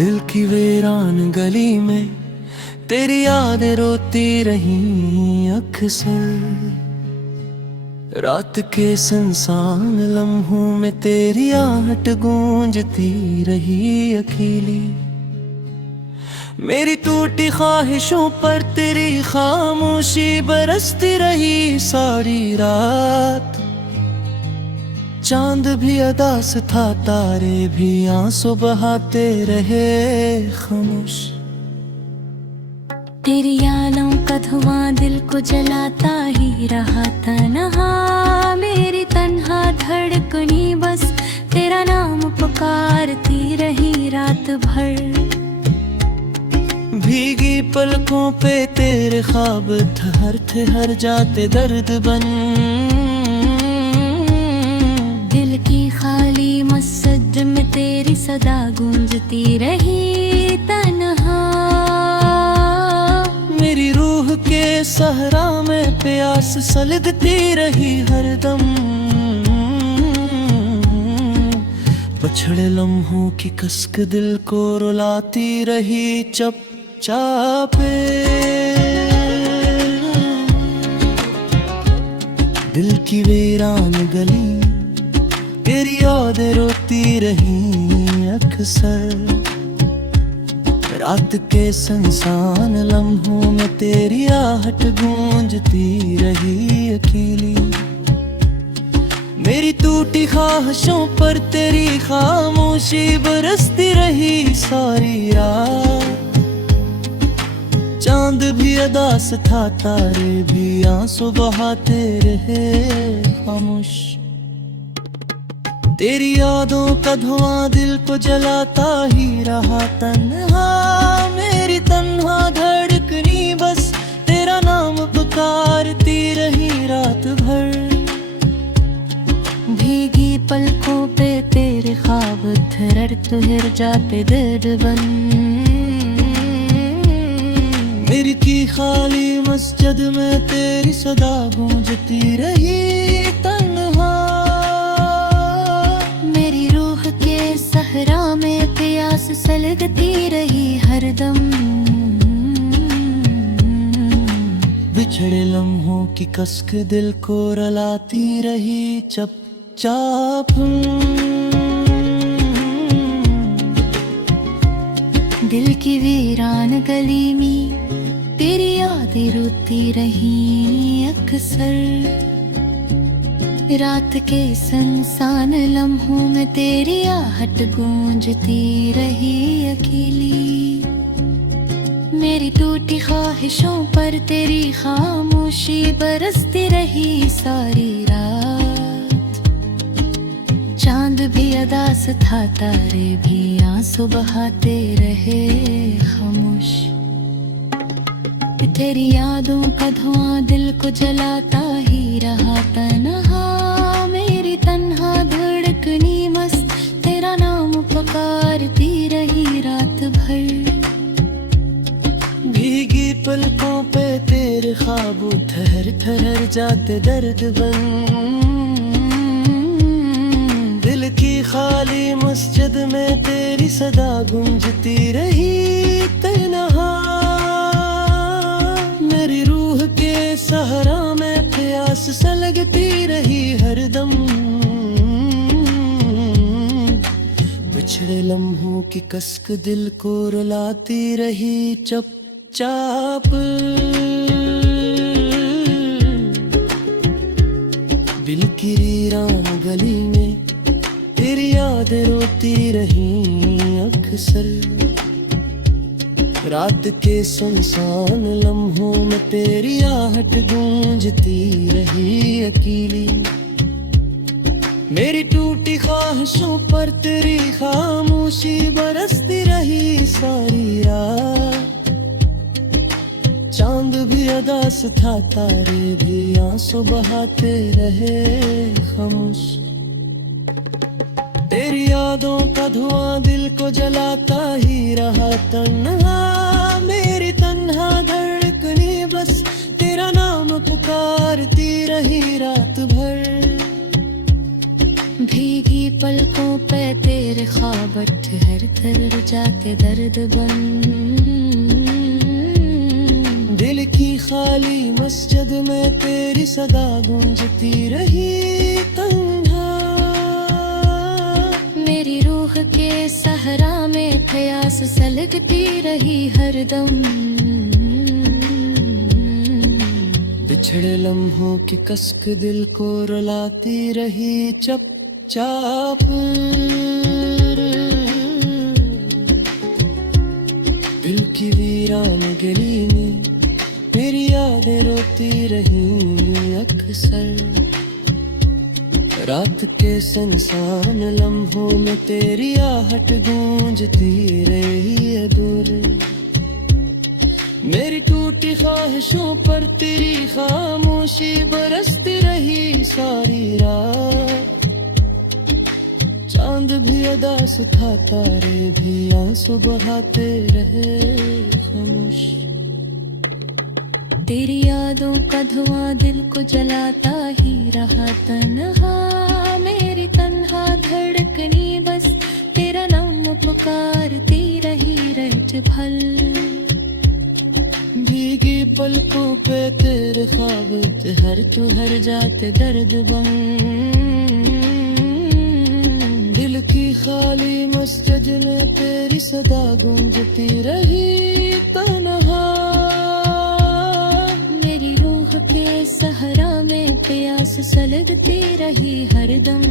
दिल की वीरान गली में तेरी यादें रोती रही अक्सर। रात के सुनसान लम्हों में तेरी आहट गूंजती रही अकेली। मेरी टूटी ख्वाहिशों पर तेरी खामोशी बरसती रही सारी रात। चांद भी अदास था, तारे भी आंसू बहाते रहे खामोश। तेरी यादों का धुआं दिल को जलाता ही रहा तन्हा। मेरी तन्हा धड़कनी बस तेरा नाम पुकारती रही रात भर। भीगी पलकों पे तेरे ख्वाब ठहर जाते दर्द बन। दिल की खाली मस्जिद में तेरी सदा गूंजती रही तन्हा। मेरी रूह के सहरा में प्यास सलगती रही हरदम। पछड़े लम्हों की कसक दिल को रुलाती रही चुपचापे। दिल की वीरान गली तेरी यादें रोती रही अक्सर। रात के सुनसान लम्हों में तेरी आहट गूंजती रही अकेली। मेरी टूटी ख्वाहिशों पर तेरी खामोशी बरसती रही सारी रात। चांद भी अदास था, तारे भी आंसू बहाते रहे खामोश। तेरी यादों का धुआं दिल को जलाता ही रहा तन्हा। मेरी तन्हा धड़कनी बस तेरा नाम पुकारती रही रात भर। भीगी पलकों पे तेरे ख्वाब ठहर जाते दर्द बन। मेरी की खाली मस्जिद में तेरी सदा गूंजती रही तन्हा। मेरी रूह के सहरा में प्यास सलगती रही हरदम। बिछड़े लम्हों की कसक दिल को रुलाती रही चुपचाप। दिल की वीरान गली में तेरी यादें रोती रही अक्सर। रात के सुनसान लम्हों में तेरी आहट गूंजती रही अकेली। मेरी टूटी ख्वाहिशों पर तेरी खामोशी बरसती रही सारी रात। चांद भी अदास था, तारे भी आंसू बहाते रहे खामोश। तेरी यादों का धुआं दिल को जलाता ही रहा तन्हा। मेरी तन्हा धड़कनी मस्त तेरा नाम पुकारती रही रात भर। भीगी पलकों पे तेरे ख्वाब ठहर जाते दर्द बन। दिल की खाली मस्जिद में तेरी सदा गूंजती रही तन्हा। मेरी रूह के सहरा में प्यास सलगती रही हरदम। बिछड़े लम्हों की कसक दिल को रुलाती रही चुपचाप। दिल की वीरान गली में तेरी यादें रोती रही अक्सर। रात के सुनसान लम्हों में तेरी आहट गूंजती रही अकेली। मेरी टूटी ख्वाहिशों पर तेरी खामोशी बरसती रही सारी रात। चांद भी अदास था, तारे भी आंसू बहाते रहे खामोश। तेरी यादों का धुआं दिल को जलाता ही रहा तन्हा। मेरी तन्हा धड़कनी बस तेरा नाम पुकारती रही रात भर। भीगी पलकों पे तेरे ख्वाब ठहर जाते दर्द बन। दिल की खाली मस्जिद में तेरी सदा गूंजती रही तन्हा। मेरी रूह के सहरा में प्यास सलगती रही हरदम। बिछड़े लम्हों की कसक दिल को रुलाती रही चुपचाप। दिल की वीरान गली में मेरी यादें रोती रही अक्सर। रात के सुनसान लम्हों में तेरी आहट गूंजती रही है दूर। मेरी टूटी ख्वाहिशों पर तेरी खामोशी बरसती रही सारी रात। चांद भी उदास था, तारे भी आंसू बहाते रहे खामोश। तेरी यादों का धुआं दिल को जलाता ही रहा तन्हा। मेरी तन्हा धड़कनी बस तेरा नाम पुकारती रही रट भल। भीगी पलकों पे तेरे ख्वाब हर जाते दर्द बन। दिल की खाली मस्जिद में तेरी सदा गूंजती रही तन्हा। मेरी रूह के सहरा में प्यास सलगती रही हरदम।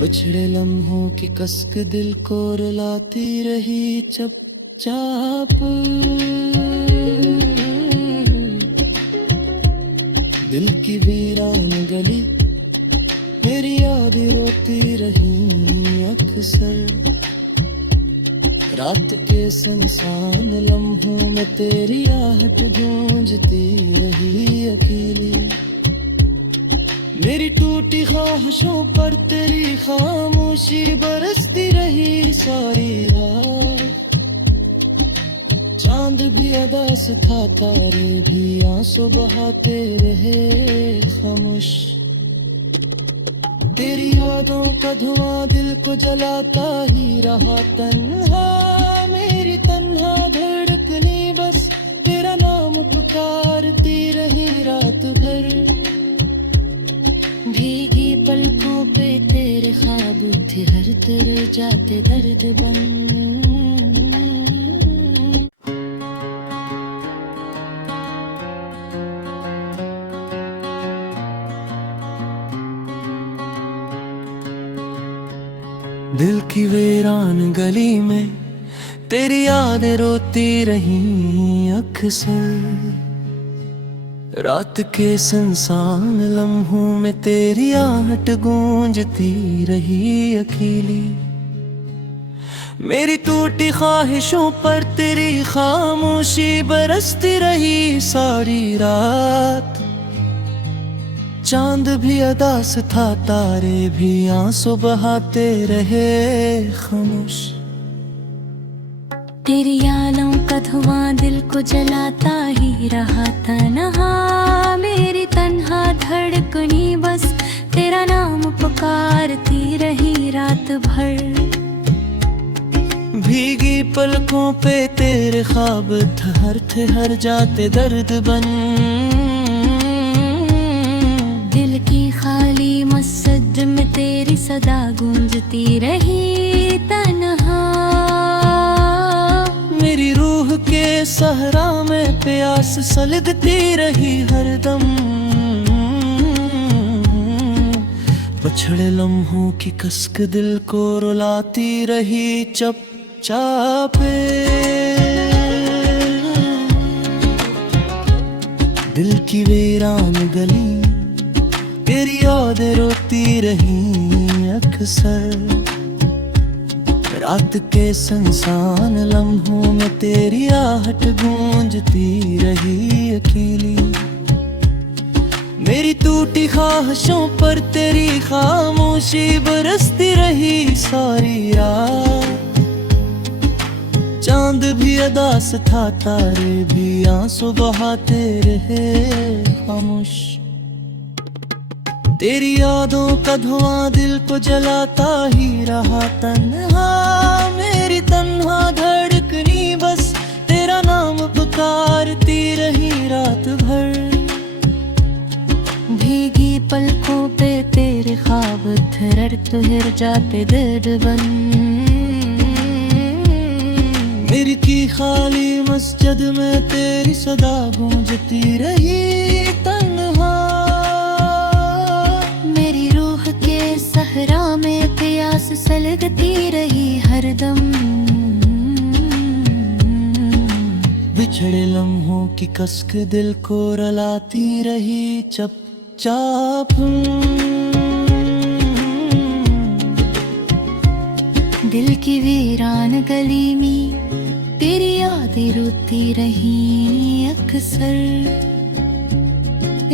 बिछड़े लम्हों की कसक दिल को रुलाती रही चुपचाप। दिल की वीरान गली मेरी यादें रोती रही अक्सर। रात के सुनसान लम्हों में तेरी आहट गूंजती रही अकेली। मेरी टूटी ख्वाहिशों पर तेरी खामोशी बरसती रही सारी रात। चांद भी उदास था, तारे भी आंसू बहाते रहे खामोश। तेरी यादों का धुआं दिल को जलाता ही रहा तन्हा। मेरी तन्हा धड़कनी बस तेरा नाम पुकारती रही रात भर। भीगी पलकों पे तेरे ख्वाब थे हर तरह जाते दर्द बन। दिल की वीरान गली में तेरी यादें रोती रही अक्सर। रात के सुनसान लम्हों में तेरी आहट गूंजती रही अकेली। मेरी टूटी ख्वाहिशों पर तेरी खामोशी बरसती रही सारी रात। चांद भी उदास था, तारे भी आंसू बहाते रहे खामोश। तेरी यादों का धुआं दिल को जलाता ही रहा तन्हा। मेरी तन्हा धड़कनी बस तेरा नाम पुकारती रही रात भर। भीगी पलकों पे तेरे ख्वाब हर जाते दर्द बन। दिल की खाली मस्जिद में तेरी सदा गूंजती रही तन्हा। मेरी रूह के सहरा में प्यास सलगती रही हरदम। बछड़े लम्हों की कसक दिल को रुलाती रही चुपचाप। दिल की वीरान गली तेरी यादें रोती रही अक्सर। रात के सुनसान लम्हों में तेरी आहट गूंजती रही अकेली। मेरी टूटी ख्वाहिशों पर तेरी खामोशी बरसती रही सारी रात। चांद भी उदास था, तारे भी आंसू बहाते रहे खामोश। तेरी यादों का धुआं दिल को जलाता ही रहा तन्हा मेरी तन्हा धड़कनी बस तेरा नाम पुकारती रही रात भर। भीगी पलकों पे तेरे ख्वाब ठहर जाते दर्द बन। मेरी की खाली मस्जिद में तेरी सदा गूंजती रही तन्हा मेरी रूह के सहरा में प्यास सलगती रही हरदम। बिछड़े लम्हों की कसक दिल को रुलाती रही चुपचाप। दिल की वीरान गली में तेरी यादें रोती रही अक्सर।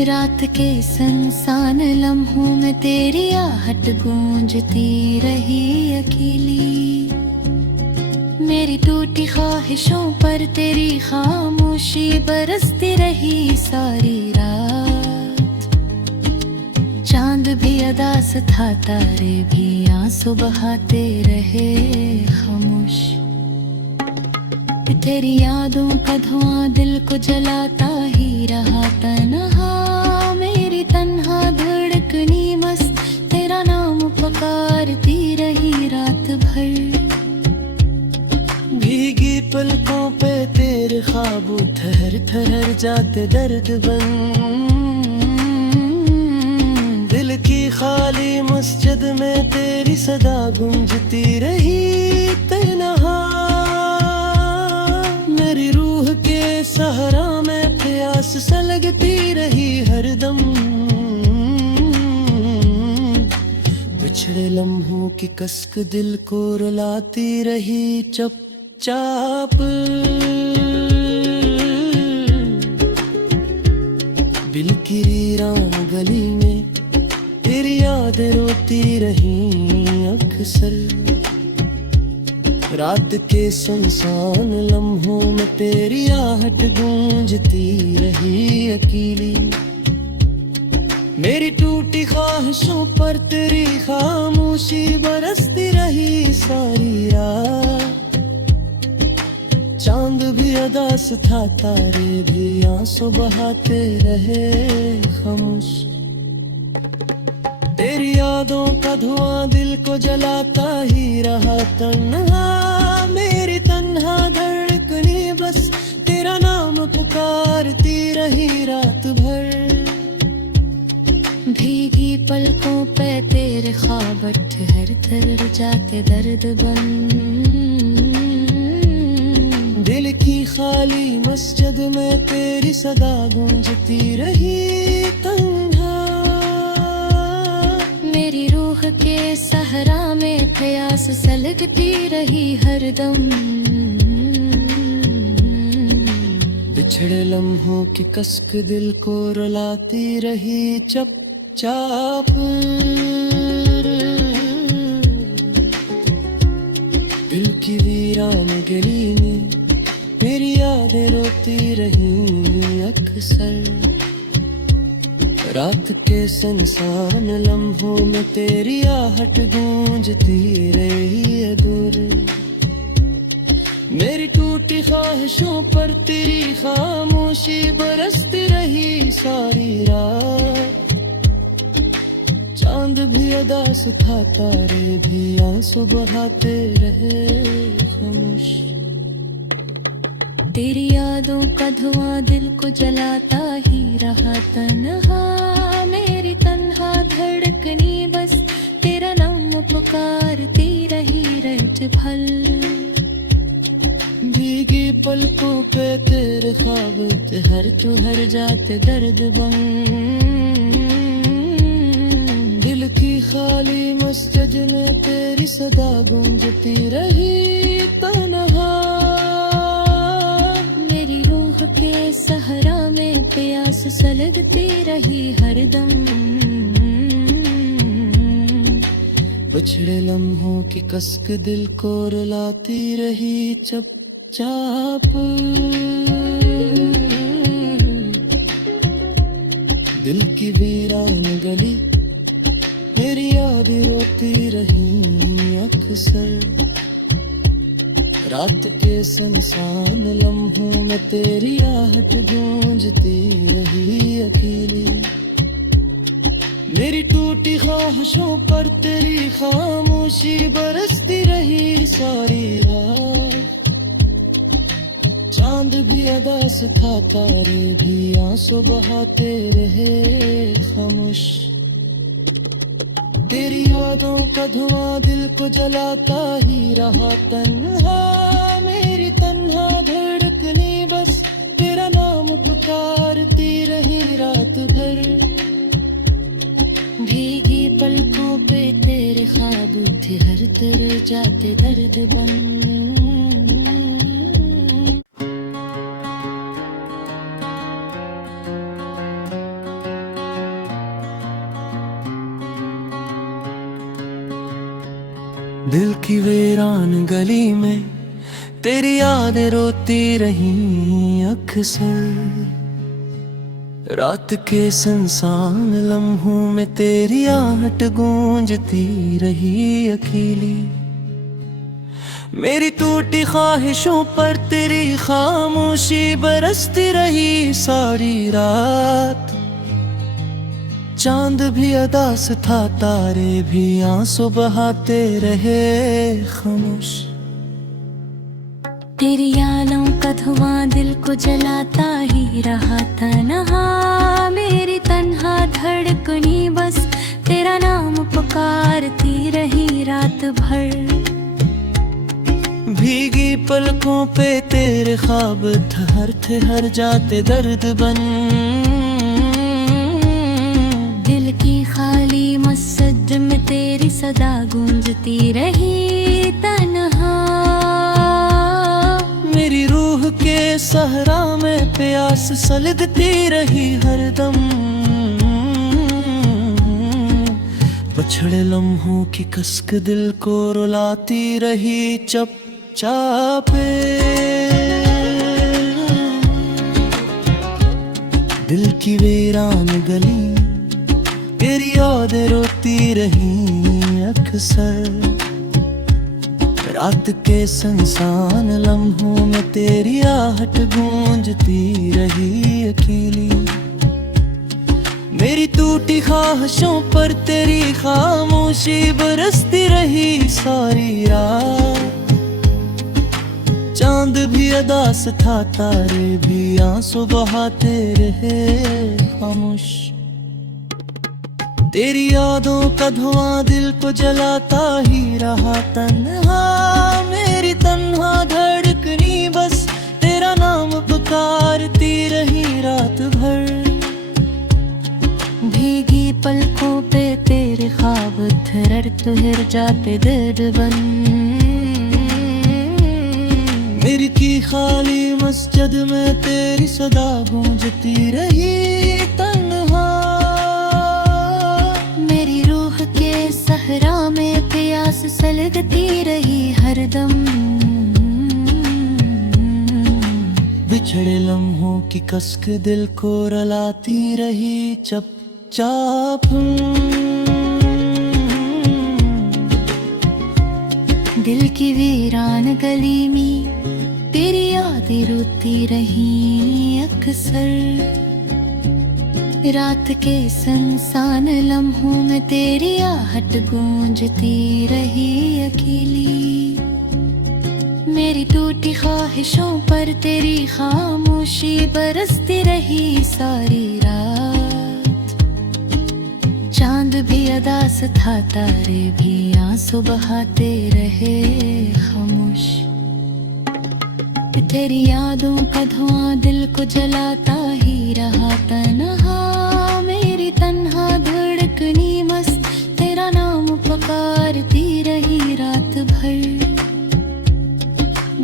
रात के सुनसान लम्हों में तेरी आहट गूंजती रही अकेली। मेरी टूटी ख्वाहिशों पर तेरी खामोशी बरसती रही सारी रात। चांद भी अदास था तारे भी आंसू बहाते रहे खामोश। तेरी यादों का धुआं दिल को जलाता ही रहा तन्हा मेरी तन्हा धड़कनी बस तेरा नाम पुकारती रही रात भर। भीगी पलकों पे तेरे ख्वाब ठहर जाते दर्द बन। दिल की खाली मस्जिद में तेरी सदा गूंजती रही तन्हा मेरी रूह के सहरा में प्यास सलगती रही हरदम। बिछड़े लम्हों की कसक दिल को रुलाती रही चुपचाप। दिल की वीरान गली में तेरी यादें रोती रही अक्सर। रात के सुनसान लम्हों में तेरी आहट गूंजती रही अकेली। मेरी टूटी ख्वाहिशों पर तेरी खामोशी बरसती रही सारी रात। चांद भी अदास था तारे भी आंसू बहाते रहे खामोश। तेरी यादों का धुआं दिल को जलाता ही रहा तन्हा मेरी तन्हा धड़कनी बस तेरा नाम पुकारती रही रात भर। भीगी पलकों पे तेरे ख्वाब ठहर जाते दर्द बन। दिल की खाली मस्जिद में तेरी सदा गूंजती रही तन्हा मेरी रूह के सहरा में प्यास सलगती रही हरदम। बिछड़े लम्हों की कसक दिल को रुलाती रही चुपचाप। दिल की वीरान गली में मेरी यादें रोती रही अक्सर। रात के सुनसान लम्हों में तेरी आहट गूंजती रही दूर। मेरी टूटी ख्वाहिशों पर तेरी खामोशी बरसती रही सारी रात। चांद भी अदास था तारे भी आंसू बहाते रहे खामोश। तेरी यादों का धुआं दिल को जलाता ही रहा तन्हा मेरी तन्हा धड़कनी बस तेरा नाम पुकारती रही रात भर। भीगी पलकों पे तेरे ख्वाब ठहर जाते दर्द बन। दिल की खाली मस्जिद में तेरी सदा गूंजती रही तन्हा मेरी रूह के सहरा में प्यास सलगती रही हरदम। बिछड़े लम्हों की कसक दिल को रुलाती रही चुपचाप। दिल की वीरान गली के सुनसान लम्हों में तेरी आहट गूंजती रही अकेली। मेरी टूटी ख्वाहिशों पर तेरी खामोशी बरसती रही सारी रात। चांद भी अदा से था, तारे भी आंसू बहाते रहे खामोश। तेरी यादों का धुआं दिल को जलाता ही रहा तन्हा, मेरी तन्हा धड़कनी बस तेरा नाम पुकारती रही रात भर। भीगी पलकों पे तेरे ख्वाब थे हर तरह जाते दर्द बन। दिल की वीरान गली में तेरी यादें रोती रही अक्सर। रात के सुनसान लम्हों में तेरी आहट गूंजती रही अकेली। मेरी टूटी ख्वाहिशों पर तेरी खामोशी बरसती रही सारी रात। चांद भी अदा से था, तारे भी आंसू बहाते रहे खामोश। तेरी यादों का धुआं दिल को जलाता ही रहा तन्हा, मेरी तन्हा धड़कनी बस तेरा नाम पुकारती रही रात भर। भीगी पलकों पे तेरे ख्वाब ठहर जाते दर्द बन। दिल की खाली मस्जिद में तेरी सदा गूंजती रही तन्हा, मेरी रूह के सहरा में प्यास सलगती रही हरदम। पछड़े लम्हों की कसक दिल को रुलाती रही चुपचापे। दिल की वीरान गली तेरी यादें रोती रही अक्सर। रात के सुनसान लम्हों में तेरी आहट गूंजती रही अकेली। मेरी टूटी ख्वाहिशों पर तेरी खामोशी बरसती रही सारी रात। चांद भी अदा से था, तारे भी आंसू बहाते रहे खामोश। तेरी यादों का धुआं दिल को जलाता ही रहा तन्हा, मेरी तन्हा धड़कनी बस तेरा नाम पुकारती रही रात भर। भीगी पलकों पे तेरे ख्वाब ठहर जाते दर्द बन। मेरी की खाली मस्जिद में तेरी सदा गूंजती रही तन्हा, मेरी रूह के सहरा में प्यास सलगती रही हरदम। बिछड़े लम्हों की कसक दिल को रुलाती रही चुपचाप। दिल की वीरान गली में तेरी यादें रोती रही अक्सर। रात के सुनसान लम्हों में तेरी आहट गूंजती रही अकेली। मेरी टूटी ख्वाहिशों पर तेरी खामोशी बरसती रही सारी रात। चांद भी अदा से था, तारे भी आंसू बहाते रहे खामोश। तेरी यादों का धुआं दिल को जलाता ही रहा तन्हा, मेरी तन्हा धड़कनी मस्त तेरा नाम पुकारती रही रात भर।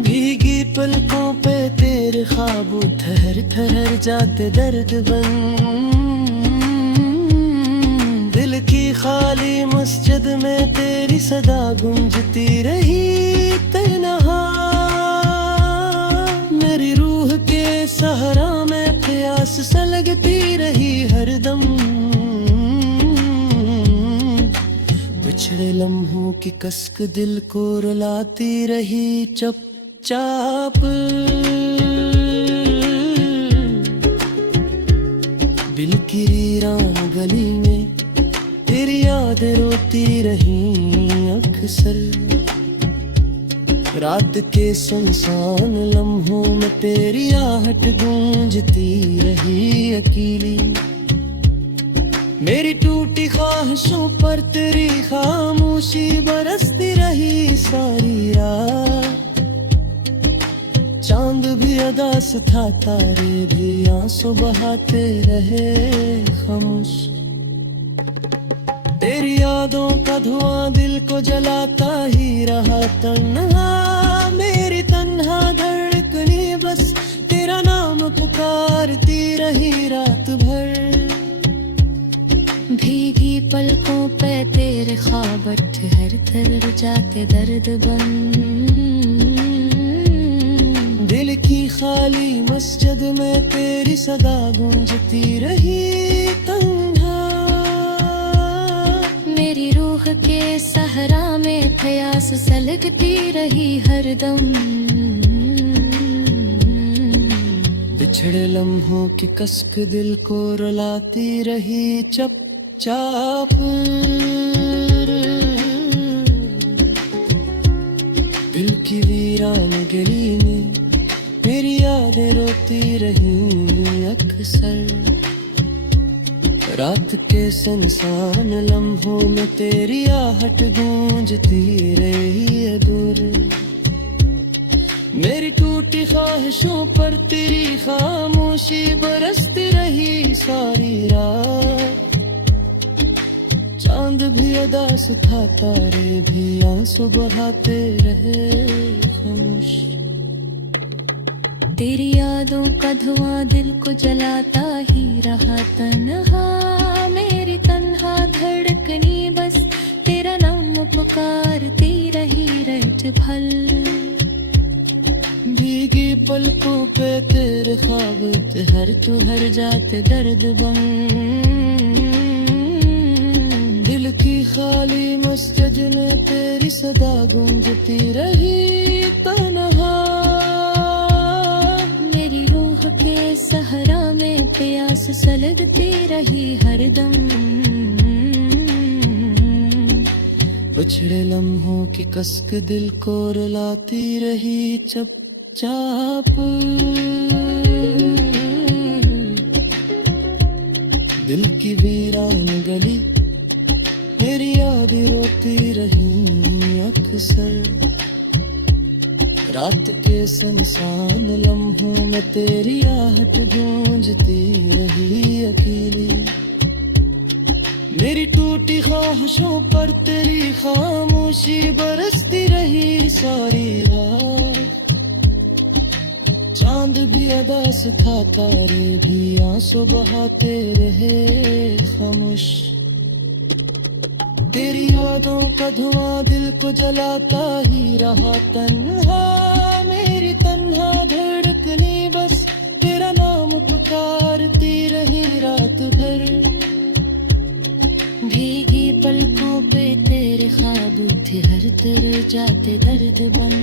भीगी पलकों पे तेरे ख्वाब ठहर जाते दर्द बन। दिल की खाली मस्जिद में तेरी सदा गूंजती रही तन्हा, मेरी रूह के सहरा में प्यास सलगती रही हरदम। बिछड़े लम्हों की कसक दिल को रुलाती रही चुपचाप। चुपचाप दिल की वीरान गली में तेरी यादें रोती रही अक्सर। रात के सुनसान लम्हों में तेरी आहट गूंजती रही अकेली। मेरी टूटी ख्वाहिशों पर तेरी खामोशी बरसती रही सारी रात। चांद भी अदास था, तारे भी आंसू बहाते रहे खामोश। तेरी यादों का धुआं दिल को जलाता ही रहा तन्हा। मेरी तन्हा धड़कनी बस तेरा नाम पुकारती रही रात भर। भीगी पलकों पे तेरे ख्वाब ठहर जाते दर्द बन। दिल की खाली मस्जिद में तेरी सदा गूंजती रही तन्हा। मेरी रूह के सहरा में प्यास सलगती रही हरदम। बिछड़े लम्हों की कसक दिल को रुलाती रही चुपचाप। दिल की वीरान गली में मेरी यादें रोती रही अक्सर। रात के सुनसान लम्हों में तेरी आहट गूंजती रही दूर। मेरी टूटी ख्वाहिशों पर तेरी खामोशी बरसती रही सारी रात। चांद भी अदास था, तारे भी आंसू बहाते रहे खामोश। तेरी यादों का धुआं दिल को जलाता ही रहा तन्हा। मेरी तन्हा धड़कनी बस तेरा नाम पुकारती रही रट भल। भीगी पलकों पे तेरे ख्वाब ठहर जाते दर्द बन। दिल की खाली मस्जिद में तेरी सदा गूंजती रही तन्हा। मेरी रूह के सहरा में प्यास सलगती रही हरदम। बिछड़े लम्हों की कसक दिल को रुलाती रही चुपचाप। दिल की वीरान गली मेरी यादें रोती रही अक्सर। रात के सुनसान लम्हों में तेरी आहट गूंजती रही अकेली। मेरी टूटी ख्वाहिशों पर तेरी खामोशी बरसती रही सारी रात। चांद भी अदास था, तारे भी आंसू बहाते रहे खामोश। तेरी यादों का धुआं दिल को जलाता ही रहा तन्हा। मेरी तन्हा धड़कनी बस तेरा नाम पुकारती रही रात भर। भीगी पलकों पे तेरे ख्वाब ठहर जाते दर्द बन।